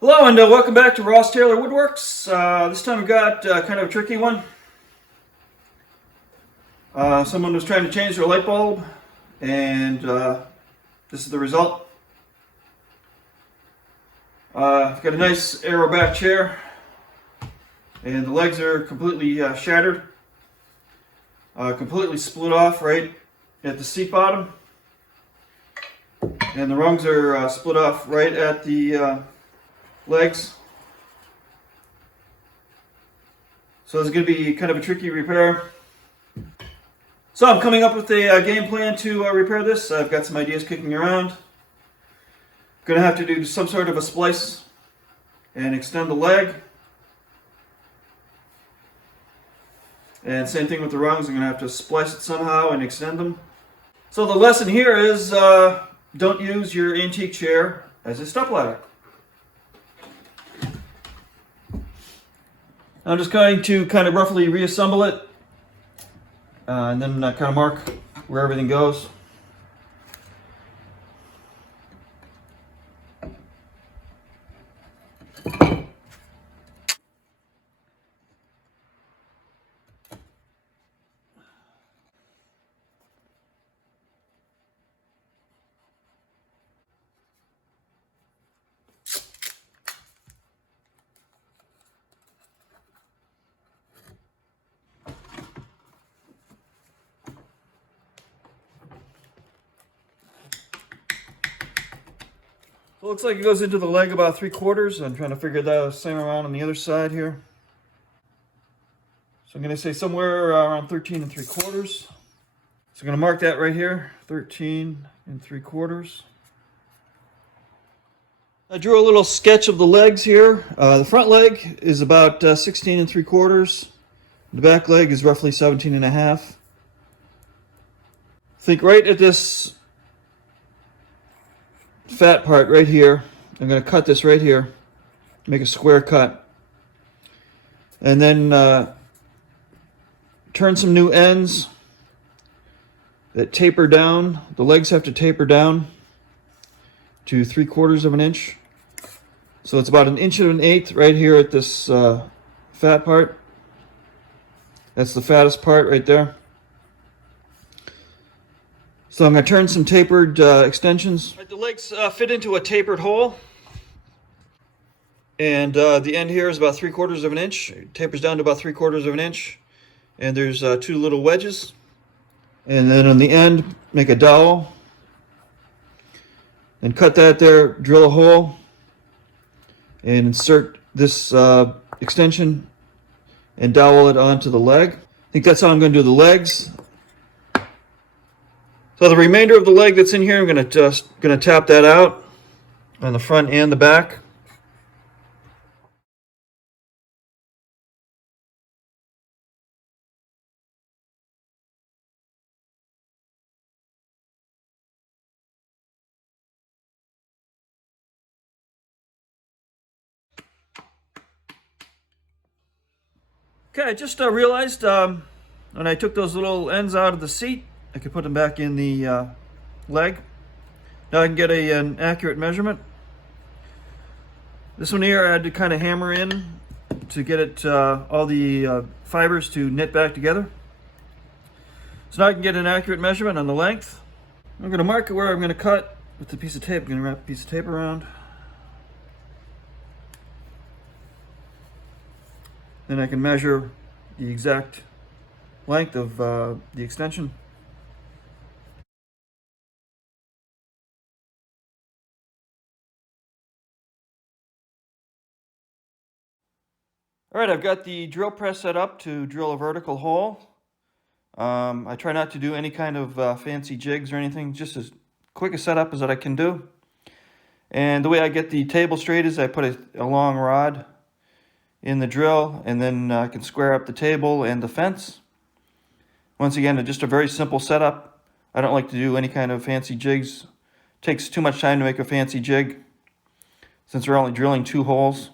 Hello and welcome back to Ross Taylor Woodworks. This time we've got kind of a tricky one. Someone was trying to change their light bulb and this is the result. I've got a nice arrow back chair and the legs are completely shattered. Completely split off right at the seat bottom. And the rungs are split off right at the legs. So it's going to be kind of a tricky repair. So I'm coming up with a game plan to repair this. I've got some ideas kicking around. Going to have to do some sort of a splice and extend the leg. And same thing with the rungs. I'm going to have to splice it somehow and extend them. So the lesson here is don't use your antique chair as a stepladder. I'm just going to kind of roughly reassemble it and then kind of mark where everything goes. So it looks like it goes into the leg about 3/4. I'm trying to figure that same amount on the other side here. So I'm going to say somewhere around 13 3/4. So I'm going to mark that right here, 13 3/4. I drew a little sketch of the legs here. The front leg is about 16 3/4. The back leg is roughly 17 1/2. Think right at this fat part right here. I'm going to cut this right here, make a square cut, and then turn some new ends that taper down. The legs have to taper down to 3/4 of an inch. So it's about 1 1/8 right here at this fat part. That's the fattest part right there. So I'm going to turn some tapered extensions. The legs fit into a tapered hole. And the end here is about 3/4 of an inch. It tapers down to about 3/4 of an inch. And there's 2 little wedges. And then on the end, make a dowel. And cut that there, drill a hole. And insert this extension and dowel it onto the leg. I think that's how I'm going to do the legs. So the remainder of the leg that's in here, I'm going to tap that out on the front and the back. Okay, I just realized when I took those little ends out of the seat, I could put them back in the leg. Now I can get an accurate measurement. This one here I had to kind of hammer in to get it all the fibers to knit back together. So now I can get an accurate measurement on the length. I'm going to mark it where I'm going to cut with the piece of tape. I'm going to wrap a piece of tape around. Then I can measure the exact length of the extension. All right, I've got the drill press set up to drill a vertical hole. I try not to do any kind of fancy jigs or anything, just as quick a setup as that I can do. And the way I get the table straight is I put a long rod in the drill, and then I can square up the table and the fence. Once again, just a very simple setup. I don't like to do any kind of fancy jigs. It takes too much time to make a fancy jig since we're only drilling 2 holes.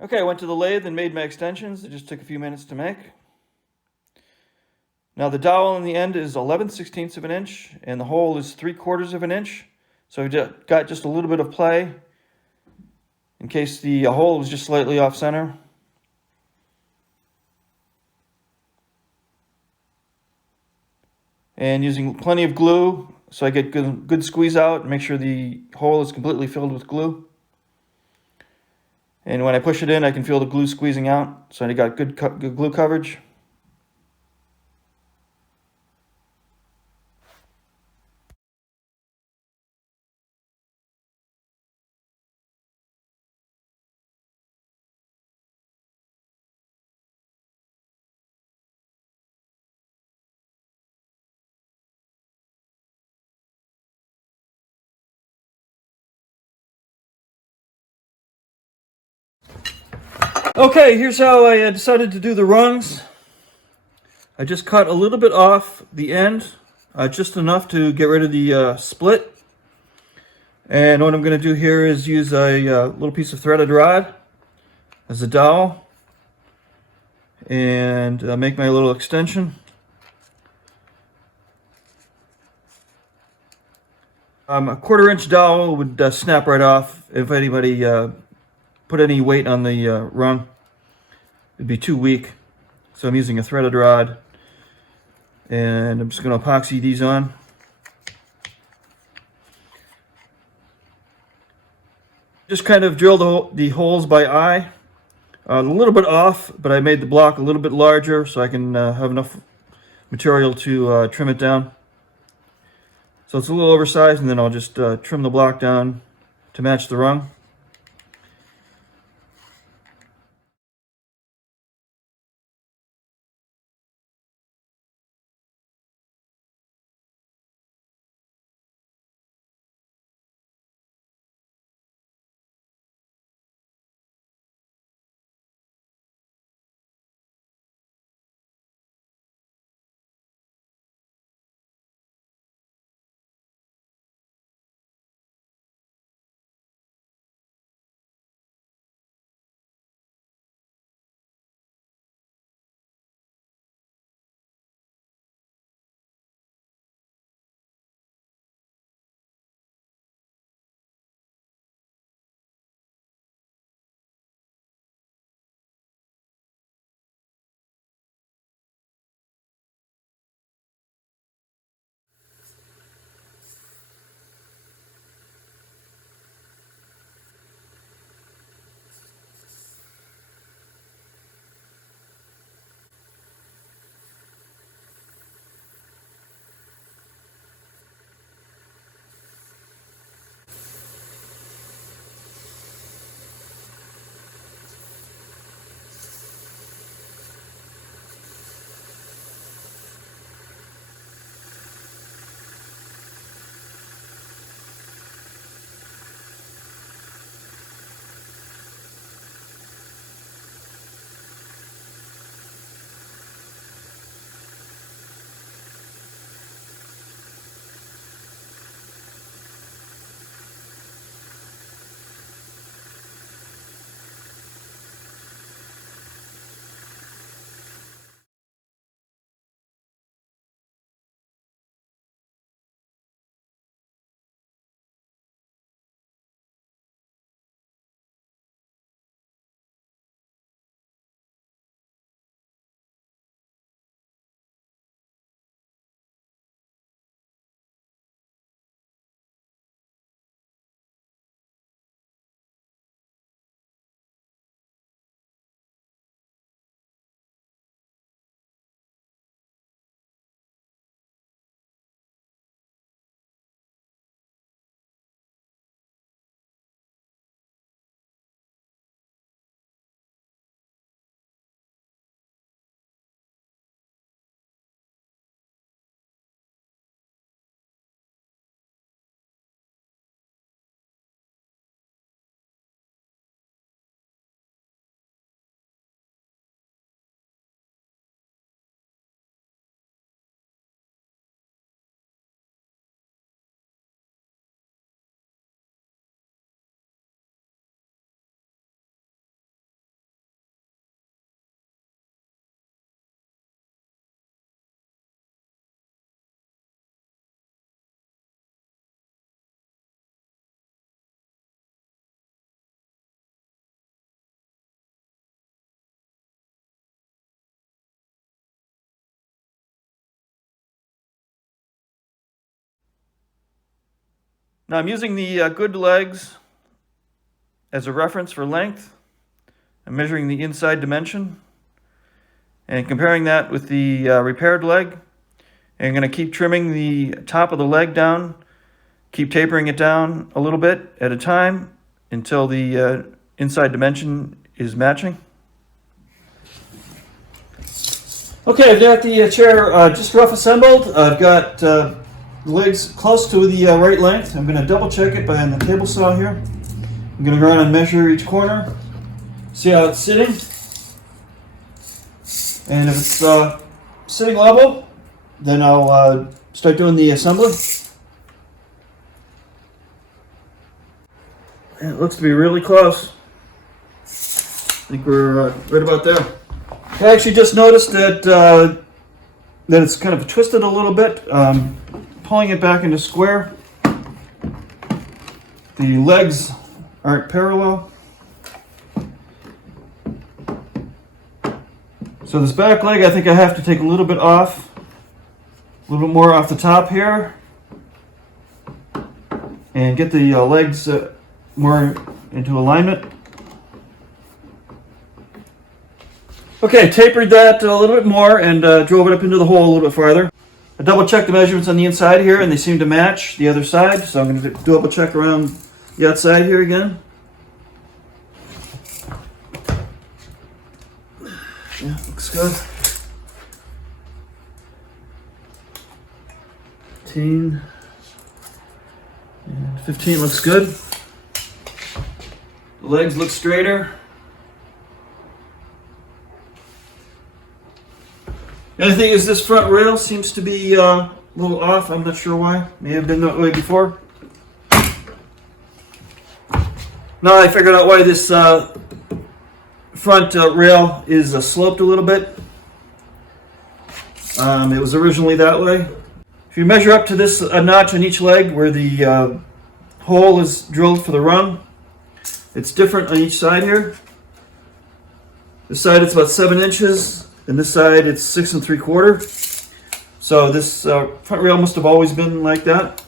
Okay, I went to the lathe and made my extensions. It just took a few minutes to make. Now the dowel in the end is 11/16 of an inch, and the hole is 3/4 of an inch. So I've got just a little bit of play in case the hole was just slightly off center. And using plenty of glue so I get good squeeze out and make sure the hole is completely filled with glue. And when I push it in, I can feel the glue squeezing out, so I got good glue coverage. Okay, here's how I decided to do the rungs. I just cut a little bit off the end, just enough to get rid of the split. And what I'm going to do here is use a little piece of threaded rod as a dowel and make my little extension. A 1/4 inch dowel would snap right off if anybody put any weight on the rung. It'd be too weak. So I'm using a threaded rod and I'm just going to epoxy these on. Just kind of drill the holes by eye. A little bit off, but I made the block a little bit larger so I can have enough material to trim it down. So it's a little oversized, and then I'll just trim the block down to match the rung. Now I'm using the good legs as a reference for length. I'm measuring the inside dimension and comparing that with the repaired leg. And I'm going to keep trimming the top of the leg down, keep tapering it down a little bit at a time until the inside dimension is matching. Okay, I've got the chair just rough assembled. I've got the legs close to the right length. I'm going to double check it by the table saw here. I'm going to go around and measure each corner, see how it's sitting. And if it's sitting level, then I'll start doing the assembly. And it looks to be really close. I think we're right about there. I actually just noticed that that it's kind of twisted a little bit. Pulling it back into square. The legs aren't parallel. So this back leg, I think I have to take a little bit off, a little bit more off the top here, and get the legs more into alignment. Okay, tapered that a little bit more and drove it up into the hole a little bit farther. I double checked the measurements on the inside here and they seem to match the other side, so I'm going to double check around the outside here again. Yeah, looks good. 15 and 15 looks good. The legs look straighter. The only thing is this front rail seems to be a little off. I'm not sure why. May have been that way before. Now I figured out why this front rail is sloped a little bit. It was originally that way. If you measure up to this notch on each leg where the hole is drilled for the rung, it's different on each side here. This side it's about 7 inches, and this side it's 6 3/4. So this front rail must have always been like that.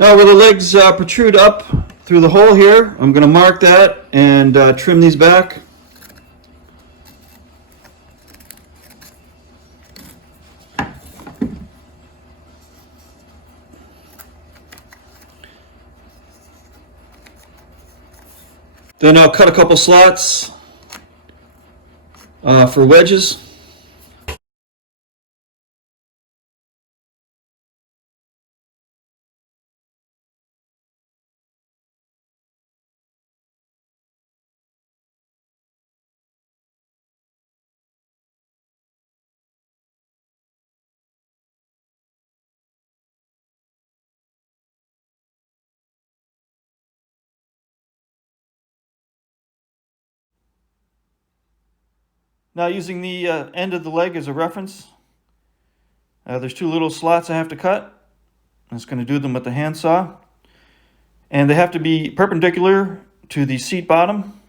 Now where the legs protrude up through the hole here, I'm going to mark that and trim these back. Then I'll cut a couple slots for wedges. Now using the end of the leg as a reference, there's 2 little slots I have to cut. I'm just going to do them with the handsaw. And they have to be perpendicular to the seat bottom.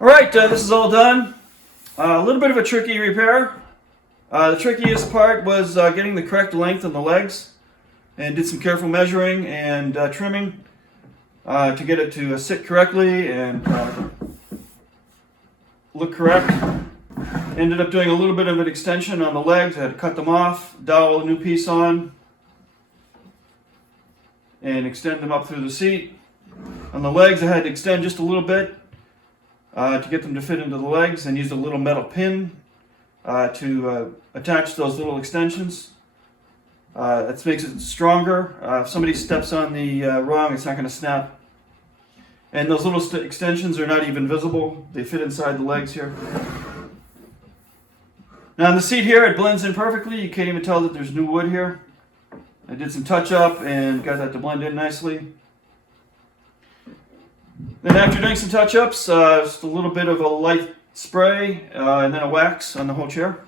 Alright, this is all done. A little bit of a tricky repair. The trickiest part was getting the correct length on the legs, and did some careful measuring and trimming to get it to sit correctly and look correct. Ended up doing a little bit of an extension on the legs. I had to cut them off, dowel a new piece on, and extend them up through the seat. On the legs I had to extend just a little bit to get them to fit into the legs, and used a little metal pin to attach those little extensions. That makes it stronger. If somebody steps on the rung, it's not going to snap. And those little extensions are not even visible. They fit inside the legs here. Now on the seat here, it blends in perfectly. You can't even tell that there's new wood here. I did some touch up and got that to blend in nicely. Then after doing some touch ups, just a little bit of a light spray and then a wax on the whole chair.